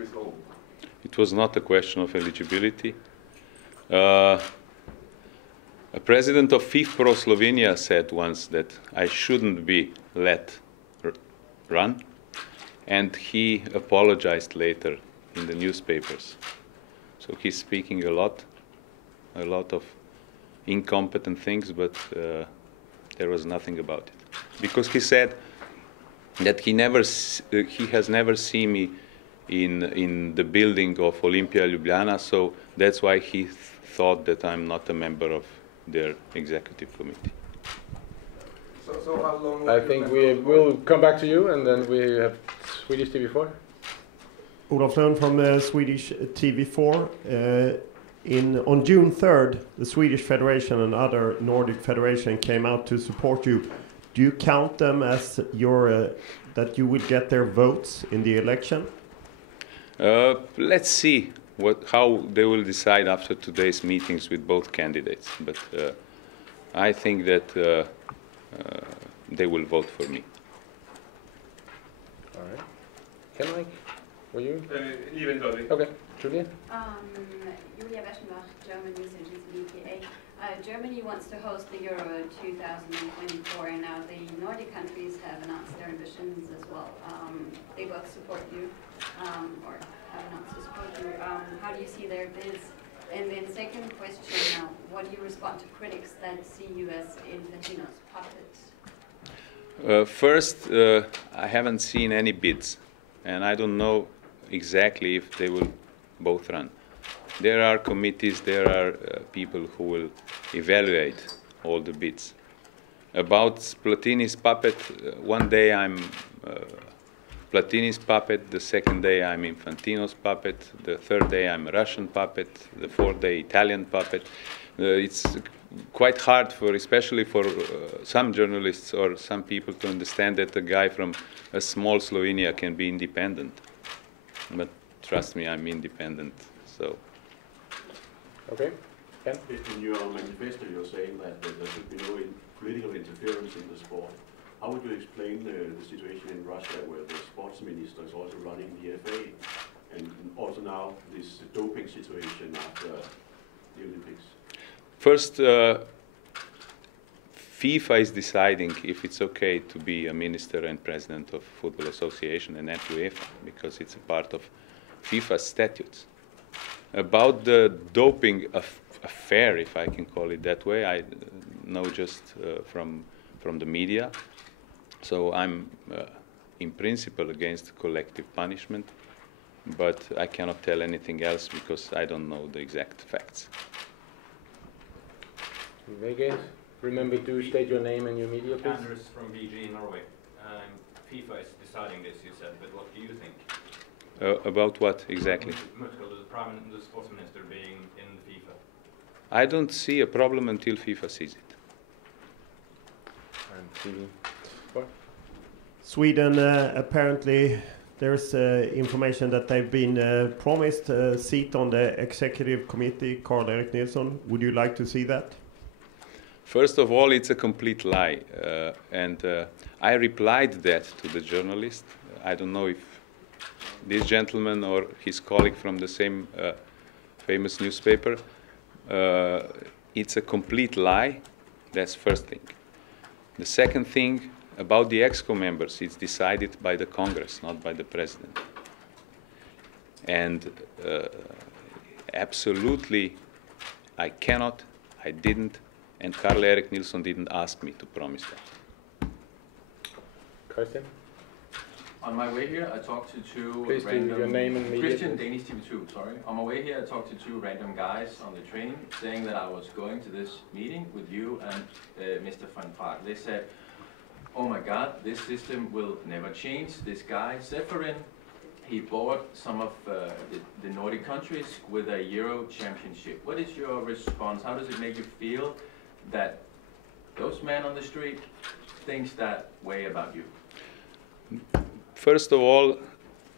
withhold? It was not a question of eligibility. A president of FIFPro Slovenia said once that I shouldn't be let run, and he apologized later in the newspapers. So he's speaking a lot of incompetent things, but there was nothing about it. Because he said that he has never seen me in the building of Olimpija Ljubljana, so that's why he thought that I'm not a member of their executive committee. So how long? I think we will come back to you, and then we have Swedish TV4. Olof Lund from Swedish TV4. On June 3rd, the Swedish Federation and other Nordic federation came out to support you. Do you count them as that you would get their votes in the election? Let's see how they will decide after today's meetings with both candidates. But I think that they will vote for me. All right. Can I? Were you? Eventually. Okay. Julia? Julia Weschenbach, German research in EPA. Germany wants to host the Euro 2024, and now the Nordic countries have announced their ambitions as well. They both support you, or have announced to support you. How do you see their bids? And then second question, what do you respond to critics that see you as Infantino's puppet? First, I haven't seen any bids, and I don't know exactly if they will both run. There are committees, there are people who will evaluate all the bids. About Platini's puppet, one day I'm Platini's puppet, the second day I'm Infantino's puppet, the third day I'm a Russian puppet, the fourth day Italian puppet. It's quite hard, especially for some journalists or some people, to understand that a guy from a small Slovenia can be independent. But trust me, I'm independent. So. Okay. Ken? In your manifesto, you're saying that there should be no political interference in the sport. How would you explain the situation in Russia, where the sports minister is also running the FA, and also now this doping situation after the Olympics? First, FIFA is deciding if it's okay to be a minister and president of Football Association and not UEFA, because it's a part of FIFA statutes. About the doping affair, if I can call it that way, I know just from the media. So I'm in principle against collective punishment, but I cannot tell anything else because I don't know the exact facts. Vegas, remember to state your name and your media, please. Anders from VG Norway. FIFA is deciding this, you said, but what do you think? About what exactly? The sports minister being in FIFA. I don't see a problem until FIFA sees it. Sweden, apparently there's information that they've been promised a seat on the executive committee. Karl-Erik Nilsson, would you like to see that? First of all, it's a complete lie. And I replied that to the journalist. I don't know if this gentleman or his colleague from the same famous newspaper. It's a complete lie. That's first thing. The second thing, about the EXCO members, it's decided by the Congress, not by the President. And absolutely, I cannot, I didn't, and Karl-Erik Nilsson didn't ask me to promise that. Christian? On my way here, I talked to two Please random... your name and media. Christian, Danish TV2, sorry. On my way here, I talked to two random guys on the train saying that I was going to this meeting with you and Mr. Van Praag. They said, oh my God, this system will never change. This guy, Ceferins, he bought some of the Nordic countries with a Euro championship. What is your response? How does it make you feel that those men on the street thinks that way about you? First of all,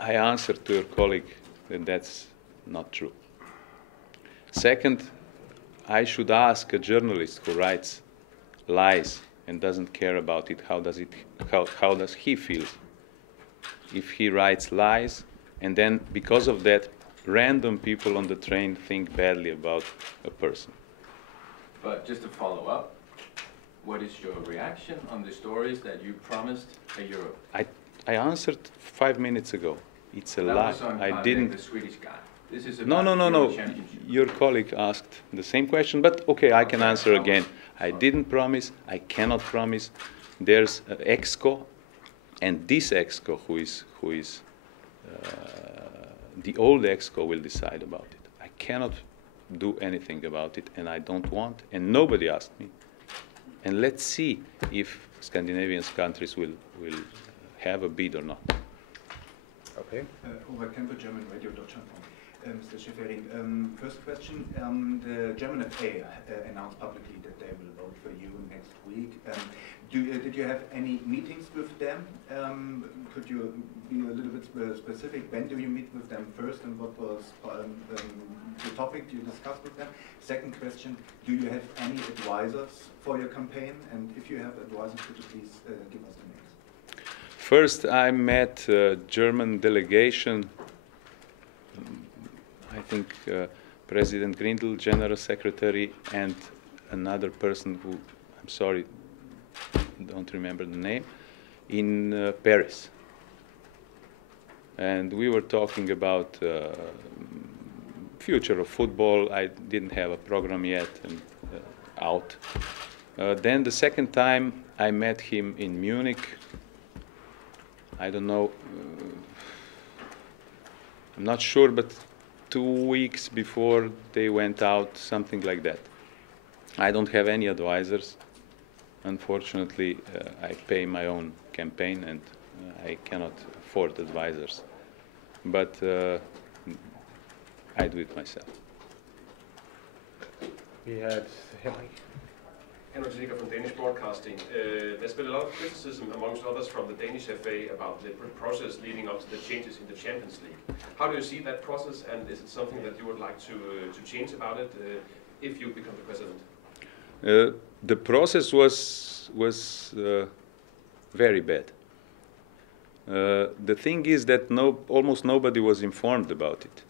I answered to your colleague that that's not true. Second, I should ask a journalist who writes lies and doesn't care about it, how does he feel? If he writes lies, And then, because of that, random people on the train think badly about a person. But just to follow up, what is your reaction on the stories that you promised a euro? I answered 5 minutes ago. It's a That lie. was on I didn't. the Swedish guy. This is No, about no, no, the Euro no. Championship. Your colleague asked the same question, but okay, I can answer again. I didn't promise. I cannot promise. There's an exco, and this exco, who is the old exco, will decide about it. I cannot do anything about it, and I don't want, and nobody asked me. And let's see if Scandinavian countries will have a bid or not. Okay. Robert Kemper, German Radio Deutschland. Mr. Ceferins, first question. The German FA announced publicly that they will vote for you next week. Did you have any meetings with them? Could you be a little bit specific? When do you meet with them first, and what was the topic you discussed with them? Second question, do you have any advisors for your campaign? And if you have advisors, could you please give us the names? First, I met German delegation. I think President Grindel, General Secretary, and another person who, I'm sorry, don't remember the name, in Paris. And we were talking about future of football. I didn't have a program yet, and out. Then the second time I met him in Munich. I don't know, I'm not sure, but 2 weeks before they went out, something like that. I don't have any advisors. Unfortunately, I pay my own campaign, and I cannot afford advisors. But I do it myself. We had Henrik Ziegler from Danish Broadcasting. There's been a lot of criticism, amongst others, from the Danish FA about the process leading up to the changes in the Champions League. How do you see that process, and is it something that you would like to change about it if you become the president? The process was very bad. The thing is that almost nobody was informed about it.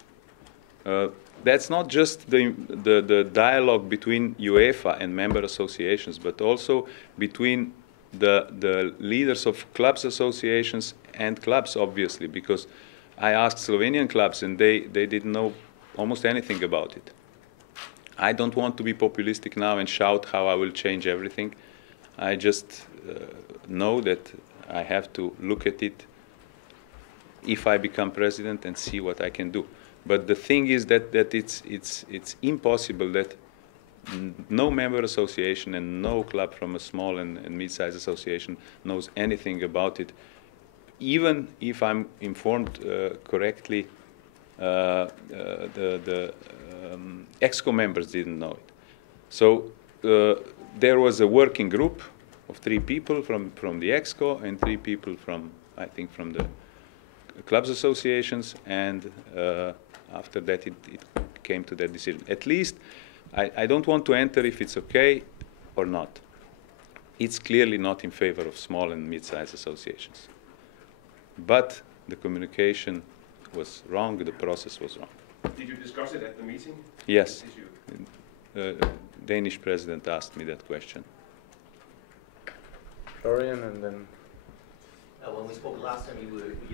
That's not just the dialogue between UEFA and member associations, but also between the leaders of clubs associations and clubs, obviously, because I asked Slovenian clubs and they didn't know almost anything about it. I don't want to be populistic now and shout how I will change everything. I just know that I have to look at it if I become president and see what I can do. But the thing is that it's impossible that no member association and no club from a small and mid-sized association knows anything about it. Even if I'm informed correctly, the EXCO members didn't know it. So there was a working group of 3 people from the EXCO and 3 people from, I think, from the clubs associations, and after that it came to that decision. At least I don't want to enter if it's okay or not. It's clearly not in favor of small and mid-sized associations. But the communication was wrong, the process was wrong. Did you discuss it at the meeting? Yes. Danish president asked me that question. Florian, and then when we spoke last time, you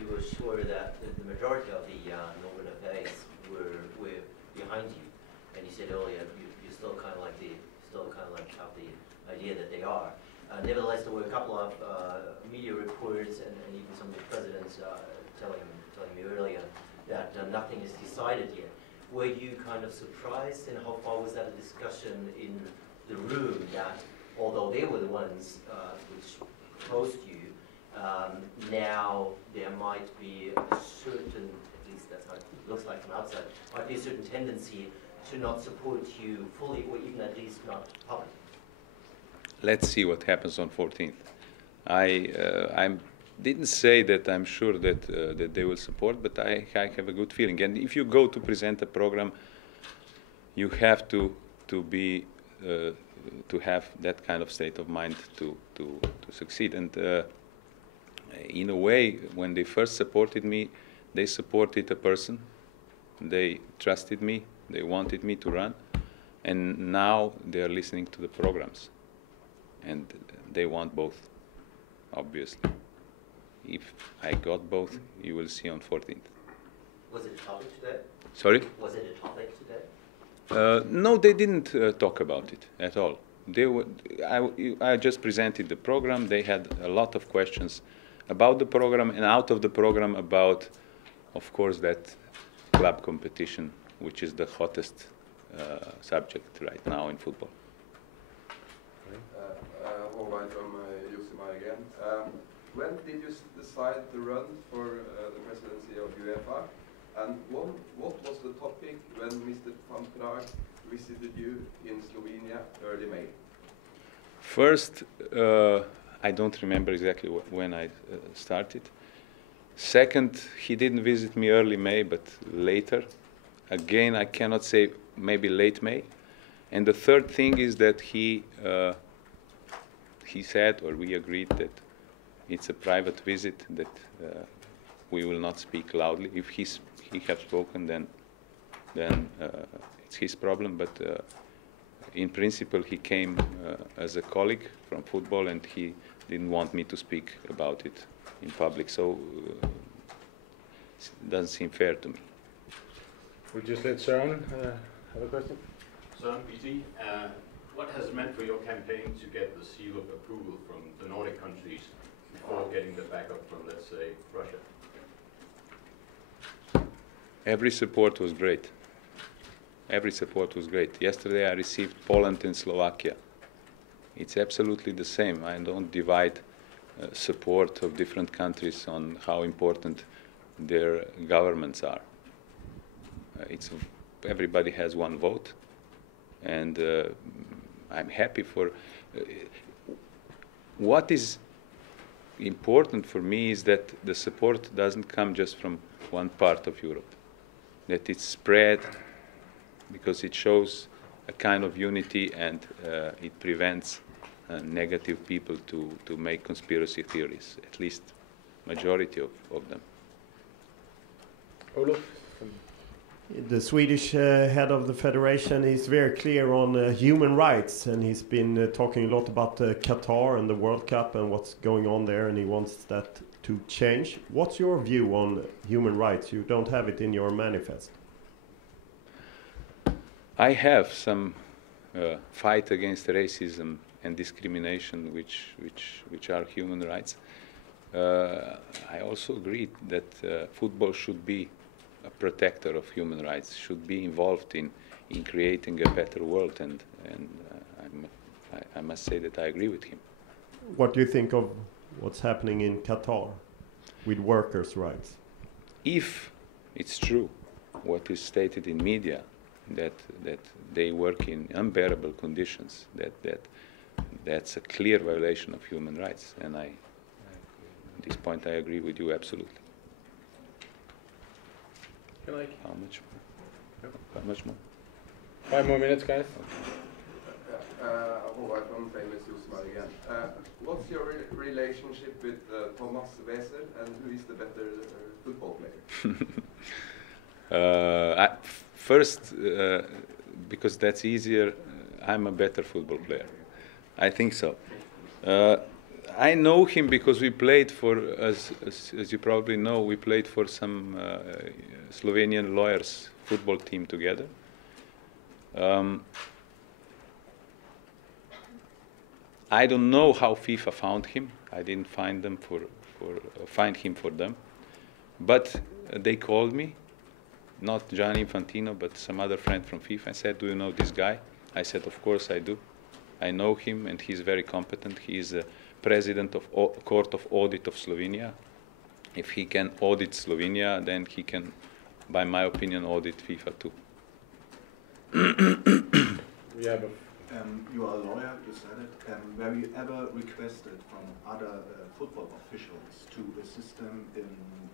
were sure that the majority of the Northern FAs were behind you, and you said earlier you still kind of like have the idea that they are. Nevertheless, there were a couple of media reports and even some of the presidents telling me earlier that nothing is decided yet. Were you kind of surprised, and how far was that a discussion in the room that although they were the ones which proposed you, now there might be a certain, at least that's how it looks like from outside, might be a certain tendency to not support you fully, or even at least not publicly? Let's see what happens on 14th. I didn't say that I'm sure that they will support, but I have a good feeling. And if you go to present a program, you have to have that kind of state of mind to succeed. And in a way, when they first supported me, They supported a person. They trusted me. They wanted me to run. And now they are listening to the programs. And they want both, obviously. If I got both, you will see on 14th. Was it a topic today? Sorry? Was it a topic today? No, they didn't talk about it at all. I just presented the program. They had a lot of questions about the program and out of the program about, of course, that club competition, which is the hottest subject right now in football. All right, again. When did you decide to run for the presidency of UEFA? And what was the topic when Mr. Van Praag visited you in Slovenia early May? First, I don't remember exactly when I started. Second, he didn't visit me early May, but later. Again, I cannot say, maybe late May. And the third thing is that he said, or we agreed, that it's a private visit, that we will not speak loudly. If he has spoken, then it's his problem. But in principle, he came as a colleague from football, and he didn't want me to speak about it in public. So it doesn't seem fair to me. We just let Søren have a question. Søren, BT, what has it meant for your campaign to get the seal of approval from the Nordic countries before getting the backup from, let's say, Russia? Every support was great. Every support was great. Yesterday I received Poland and Slovakia. It's absolutely the same. I don't divide support of different countries on how important their governments are. Everybody has one vote, and I'm happy for... what is important for me is that the support doesn't come just from one part of Europe, that it's spread, because it shows a kind of unity, and it prevents negative people to make conspiracy theories, at least majority of them. Olof? The Swedish head of the federation is very clear on human rights, and he's been talking a lot about Qatar and the World Cup and what's going on there, and he wants that to change. What's your view on human rights? You don't have it in your manifest. I have some fight against racism and discrimination, which are human rights. I also agree that football should be a protector of human rights, should be involved in creating a better world, and I must say that I agree with him. What do you think of what's happening in Qatar with workers' rights? If it's true what is stated in media, that they work in unbearable conditions, that's a clear violation of human rights, and at this point I agree with you absolutely. How much more? How much more? 5 more minutes, guys. From famous again. What's your relationship with Thomas Weser, and who is the better football player? First, because that's easier, I'm a better football player. I think so. I know him because we played for, as you probably know, we played for some Slovenian lawyers football team together. I don't know how FIFA found him. I didn't find him for them, but they called me, not Gianni Infantino, but some other friend from FIFA. I said, "Do you know this guy?" I said, "Of course I do. I know him, and he's very competent. He is a president of Court of Audit of Slovenia. If he can audit Slovenia, then he can, by my opinion, audit FIFA too." You are a lawyer, you said it. Were you ever requested from other football officials to assist them in,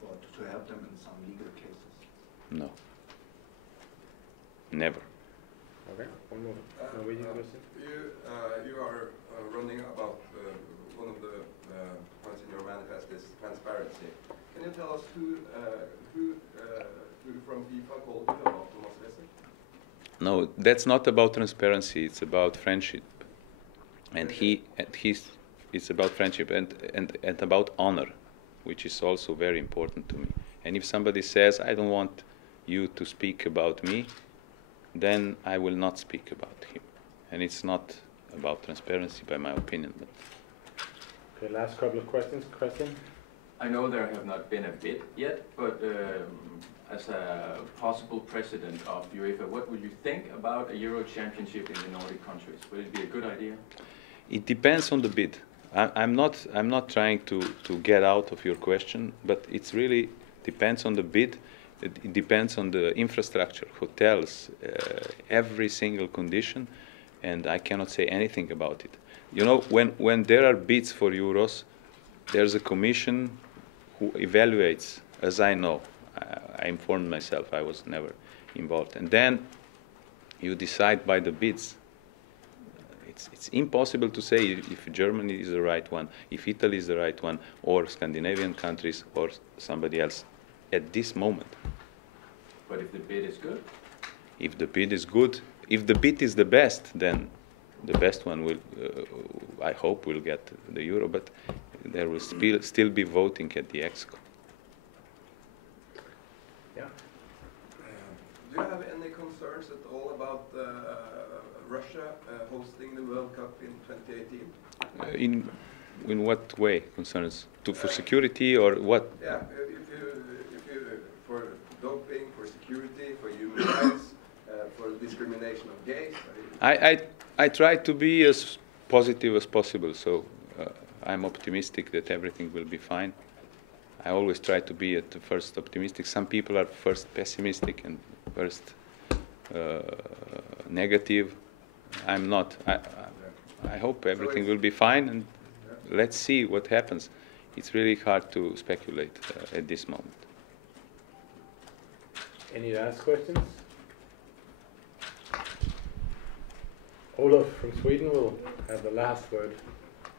or to help them in some legal cases? No. Never. Okay, one more Norwegian question. You are running about one of the points in your manifest is transparency. Can you tell us who from FIFA called you about Thomas Wessel? No, that's not about transparency. It's about friendship, and it's about friendship and about honor, which is also very important to me. And if somebody says, I don't want you to speak about me, then I will not speak about him. And it's not about transparency, by my opinion. But okay, last couple of questions. Question? I know there have not been a bid yet, but as a possible president of UEFA, what would you think about a Euro Championship in the Nordic countries? Would it be a good idea? it depends on the bid. I'm not trying to get out of your question, but it's really depends on the bid. It depends on the infrastructure, hotels, every single condition, and I cannot say anything about it. You know, when there are bids for Euros, there's a commission who evaluates, as I know. I informed myself, I was never involved. And then you decide by the bids. It's impossible to say if Germany is the right one, if Italy is the right one, or Scandinavian countries, or somebody else at this moment. But if the bid is good? If the bid is good, if the bid is the best, then the best one will, I hope, will get the Euro, but there will still be voting at the Exco. Yeah. Do you have any concerns at all about Russia hosting the World Cup in 2018? In what way concerns? For security or what? Yeah, if you for doping, for security, for human rights, for discrimination of gays. I try to be as positive as possible, so I'm optimistic that everything will be fine. I always try to be at the first optimistic. Some people are first pessimistic and first negative. I'm not. I hope everything will be fine, and let's see what happens. It's really hard to speculate at this moment. Any last questions? Olof from Sweden will have the last word.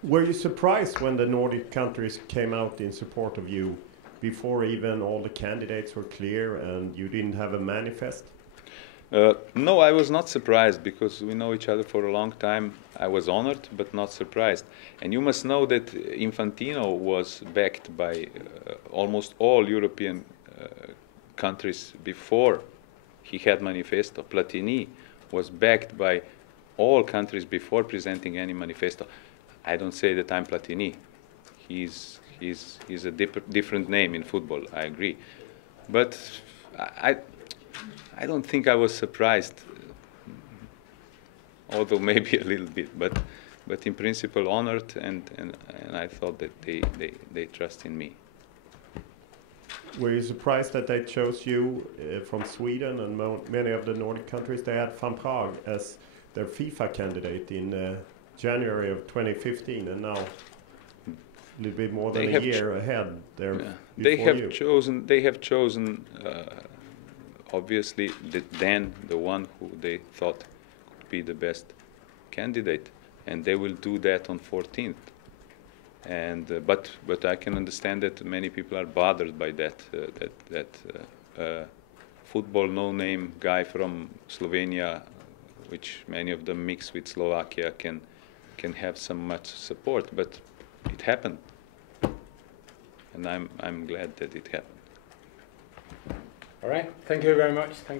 Were you surprised when the Nordic countries came out in support of you before even all the candidates were clear and you didn't have a manifest? No, I was not surprised because we know each other for a long time. I was honored but not surprised. And you must know that Infantino was backed by almost all European countries before he had manifesto. Platini was backed by all countries before presenting any manifesto. I don't say that I'm Platini. He's a different name in football, I agree. But I don't think I was surprised, although maybe a little bit, but in principle honored, and I thought that they trust in me. Were you surprised that they chose you from Sweden and many of the Nordic countries? They had Van Praag as their FIFA candidate in January of 2015, and now a little bit more than a year ahead. They have chosen obviously the one who they thought could be the best candidate, and they will do that on 14th. And but I can understand that many people are bothered by that football no-name guy from Slovenia, which many of them mix with Slovakia, can have some much support, but it happened, and I'm glad that it happened. All right. Thank you very much. Thank